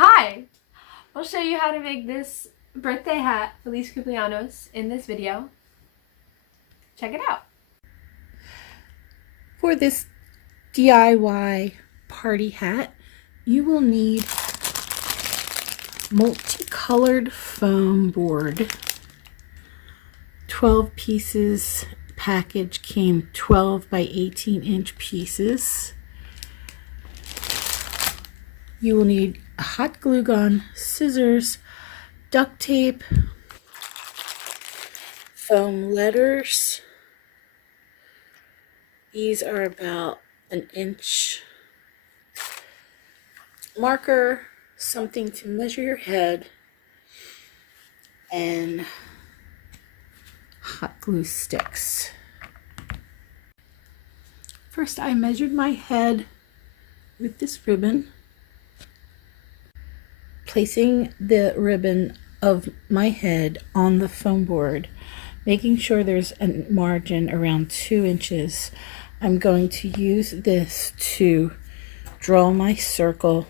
Hi! I'll show you how to make this birthday hat, Feliz Cumpleaños, in this video. Check it out. For this DIY party hat, you will need multicolored foam board. 12 pieces. Package came 12 by 18-inch pieces. You will need a hot glue gun, scissors, duct tape, foam letters. These are about an inch. Marker, something to measure your head, and hot glue sticks. First, I measured my head with this ribbon, placing the ribbon of my head on the foam board, making sure there's a margin around 2 inches. I'm going to use this to draw my circle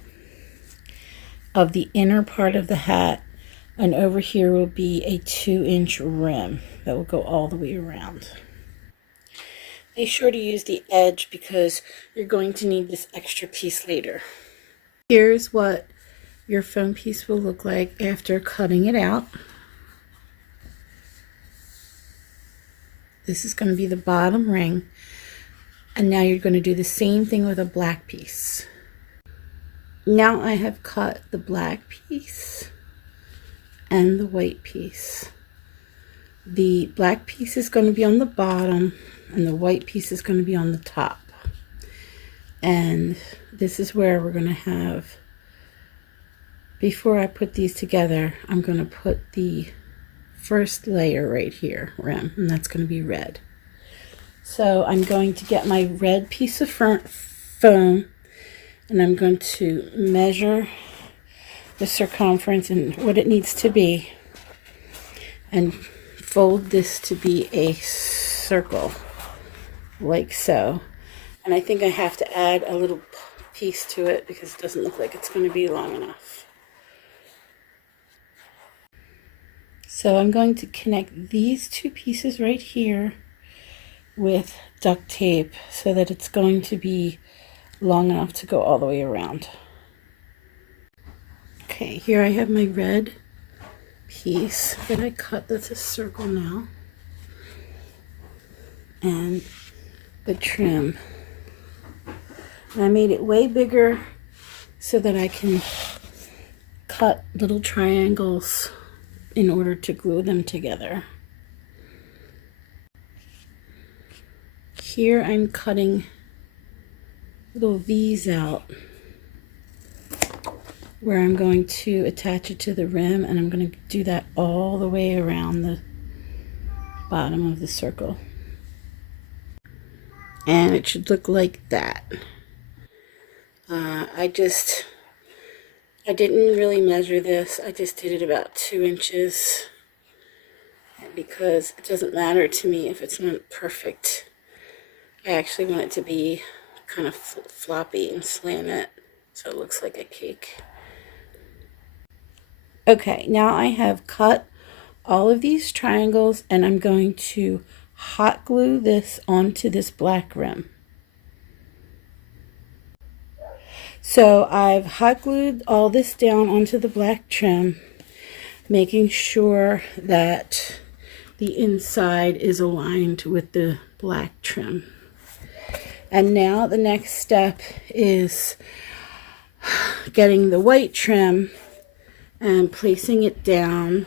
of the inner part of the hat, and over here will be a 2-inch rim that will go all the way around. Be sure to use the edge because you're going to need this extra piece later. Here's what your foam piece will look like after cutting it out. This is going to be the bottom ring, and now you're going to do the same thing with a black piece. Now I have cut the black piece and the white piece. The black piece is going to be on the bottom and the white piece is going to be on the top. And this is where we're going to have, before I put these together, I'm going to put the first layer right here, rim, and that's going to be red. So I'm going to get my red piece of foam, and I'm going to measure the circumference and what it needs to be, and fold this to be a circle, like so. And I think I have to add a little piece to it because it doesn't look like it's going to be long enough. So I'm going to connect these two pieces right here with duct tape so that it's going to be long enough to go all the way around. Okay, here I have my red piece that I cut that's a circle now, and the trim. And I made it way bigger so that I can cut little triangles in order to glue them together. Here I'm cutting little V's out where I'm going to attach it to the rim, and I'm going to do that all the way around the bottom of the circle. And it should look like that. I didn't really measure this. I just did it about 2 inches because it doesn't matter to me if it's not perfect. I actually want it to be kind of floppy and slanted so it looks like a cake. Okay, now I have cut all of these triangles, and I'm going to hot glue this onto this black rim. So I've hot glued all this down onto the black trim, making sure that the inside is aligned with the black trim. And now the next step is getting the white trim and placing it down,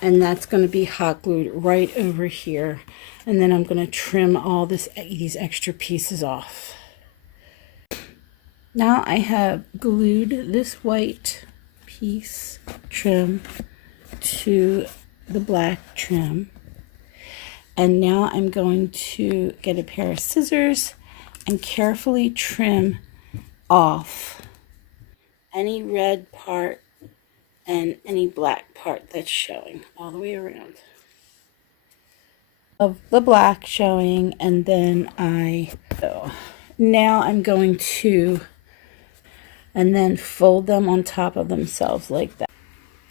and that's going to be hot glued right over here. And then I'm going to trim all these extra pieces off. Now I have glued this white piece trim to the black trim, and now I'm going to get a pair of scissors and carefully trim off any red part and any black part that's showing all the way around of the black showing. And then now I'm going to and then fold them on top of themselves like that.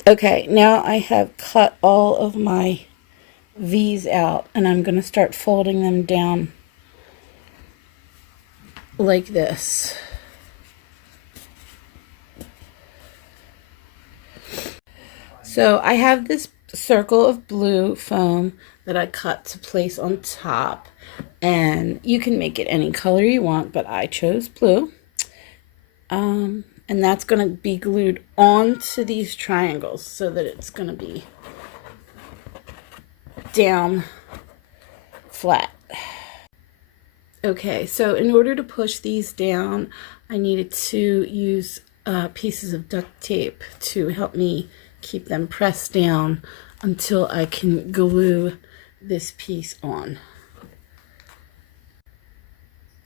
Okay, now I have cut all of my V's out, and I'm going to start folding them down like this. So I have this circle of blue foam that I cut to place on top, and you can make it any color you want, but I chose blue. And that's going to be glued onto these triangles so that it's going to be down flat. Okay, so in order to push these down, I needed to use pieces of duct tape to help me keep them pressed down until I can glue this piece on.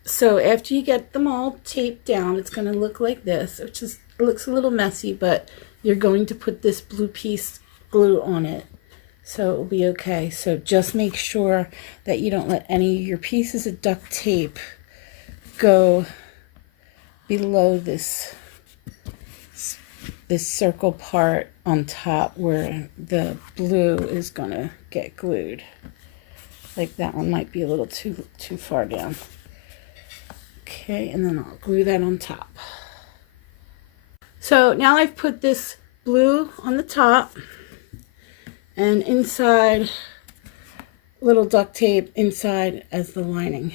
So after you get them all taped down, it's going to look like this, which is, it looks a little messy, but you're going to put this blue piece glue on it, so it will be okay. So just make sure that you don't let any of your pieces of duct tape go below this circle part on top where the blue is going to get glued. Like that one might be a little too far down. Okay, and then I'll glue that on top. So now I've put this blue on the top, and inside, little duct tape inside as the lining.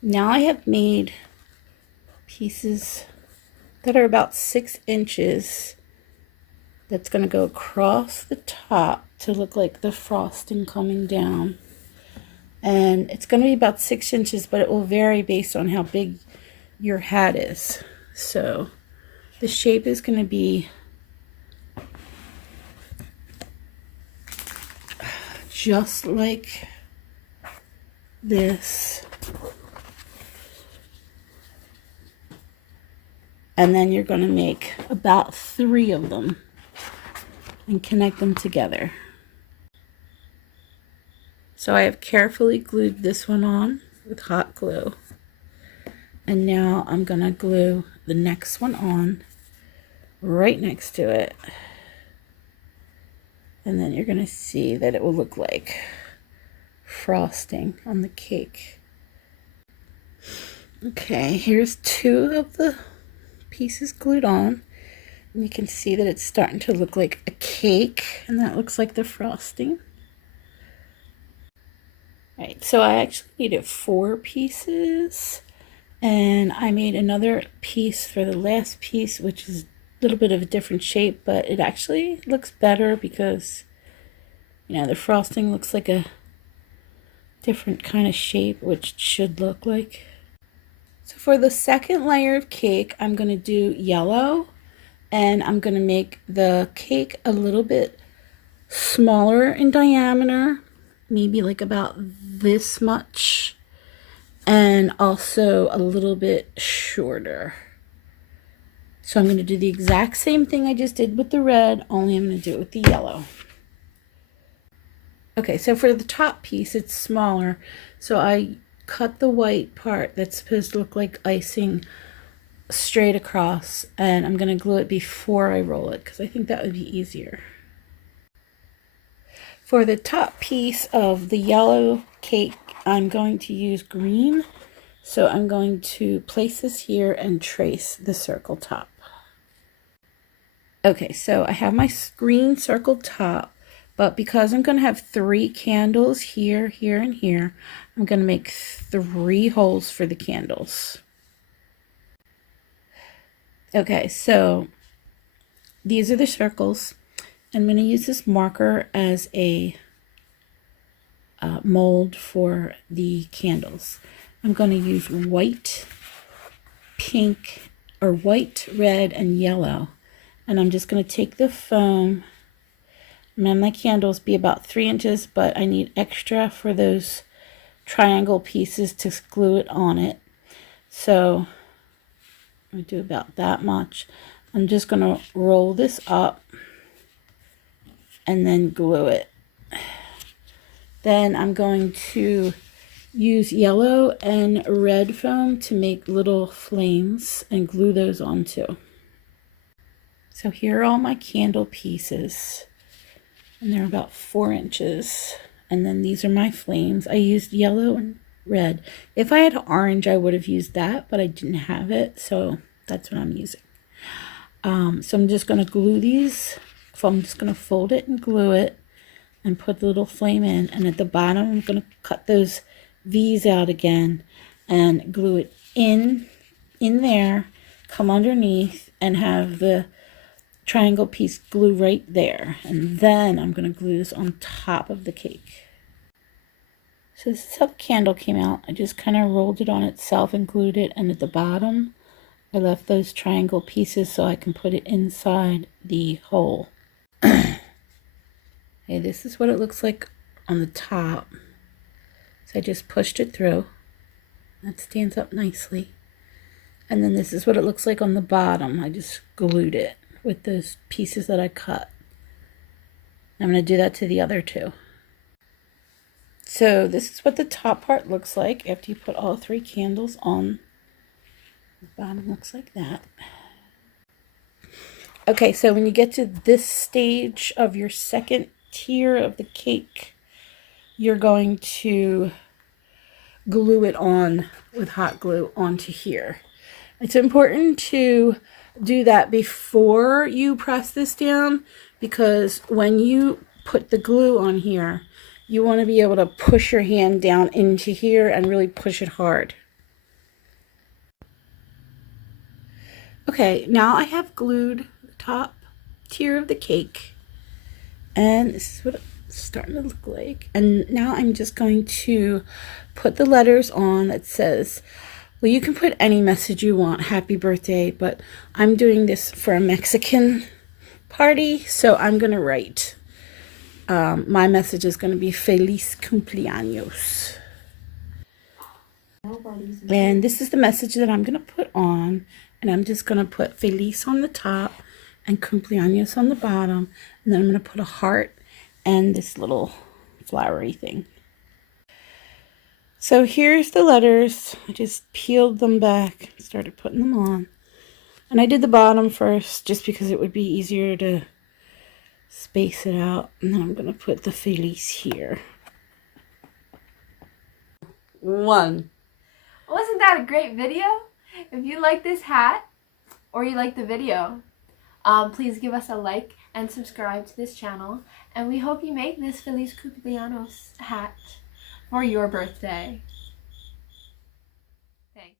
Now I have made pieces that are about 6 inches that's going to go across the top to look like the frosting coming down. And it's going to be about 6 inches, but it will vary based on how big your hat is. So the shape is going to be just like this. And then you're going to make about 3 of them and connect them together. So I have carefully glued this one on with hot glue. And now I'm going to glue the next one on right next to it. And then you're going to see that it will look like frosting on the cake. Okay, here's 2 of the pieces glued on. And you can see that it's starting to look like a cake, and that looks like the frosting. Right, so I actually needed 4 pieces, and I made another piece for the last piece, which is a little bit of a different shape, but it actually looks better because, you know, the frosting looks like a different kind of shape, which it should look like. So for the second layer of cake, I'm going to do yellow, and I'm going to make the cake a little bit smaller in diameter, maybe like about this much, and also a little bit shorter. So I'm going to do the exact same thing I just did with the red, only I'm going to do it with the yellow. Okay, so for the top piece, it's smaller, so I cut the white part that's supposed to look like icing straight across, and I'm going to glue it before I roll it because I think that would be easier. For the top piece of the yellow cake, I'm going to use green. So I'm going to place this here and trace the circle top. Okay, so I have my green circle top, but because I'm going to have 3 candles here, here, and here, I'm going to make 3 holes for the candles. Okay, so these are the circles. I'm going to use this marker as a mold for the candles. I'm going to use white, pink, or white, red, and yellow. And I'm just going to take the foam, and my candles be about 3 inches, but I need extra for those triangle pieces to glue it on it. So I do about that much. I'm just going to roll this up and then glue it. Then I'm going to use yellow and red foam to make little flames and glue those on too. So here are all my candle pieces, and they're about 4 inches. And then these are my flames. I used yellow and red. If I had orange, I would have used that, but I didn't have it, so that's what I'm using. So I'm just going to glue these. So I'm just going to fold it and glue it and put the little flame in. And at the bottom, I'm going to cut those V's out again and glue it in there, come underneath, and have the triangle piece glue right there. And then I'm going to glue this on top of the cake. So this is how the candle came out. I just kind of rolled it on itself and glued it, and at the bottom I left those triangle pieces so I can put it inside the hole. Okay, this is what it looks like on the top. So I just pushed it through. That stands up nicely. And then this is what it looks like on the bottom. I just glued it with those pieces that I cut. I'm going to do that to the other two. So this is what the top part looks like after you put all 3 candles on. The bottom looks like that. Okay, so when you get to this stage of your second tier of the cake, you're going to glue it on with hot glue onto here. It's important to do that before you press this down, because when you put the glue on here, you want to be able to push your hand down into here and really push it hard. Okay, now I have glued the top tier of the cake, and this is what it's starting to look like. And now I'm just going to put the letters on that says, well, you can put any message you want, happy birthday, but I'm doing this for a Mexican party, so I'm going to write, my message is going to be Feliz Cumpleaños. And this is the message that I'm going to put on. And I'm just going to put Feliz on the top and Cumpleaños on the bottom. And then I'm going to put a heart and this little flowery thing. So here's the letters. I just peeled them back, started putting them on. And I did the bottom first just because it would be easier to space it out. And then I'm going to put the Feliz here. 1. Wasn't that a great video? If you like this hat or you like the video, please give us a like and subscribe to this channel. And we hope you make this Feliz Cumpleaños hat for your birthday.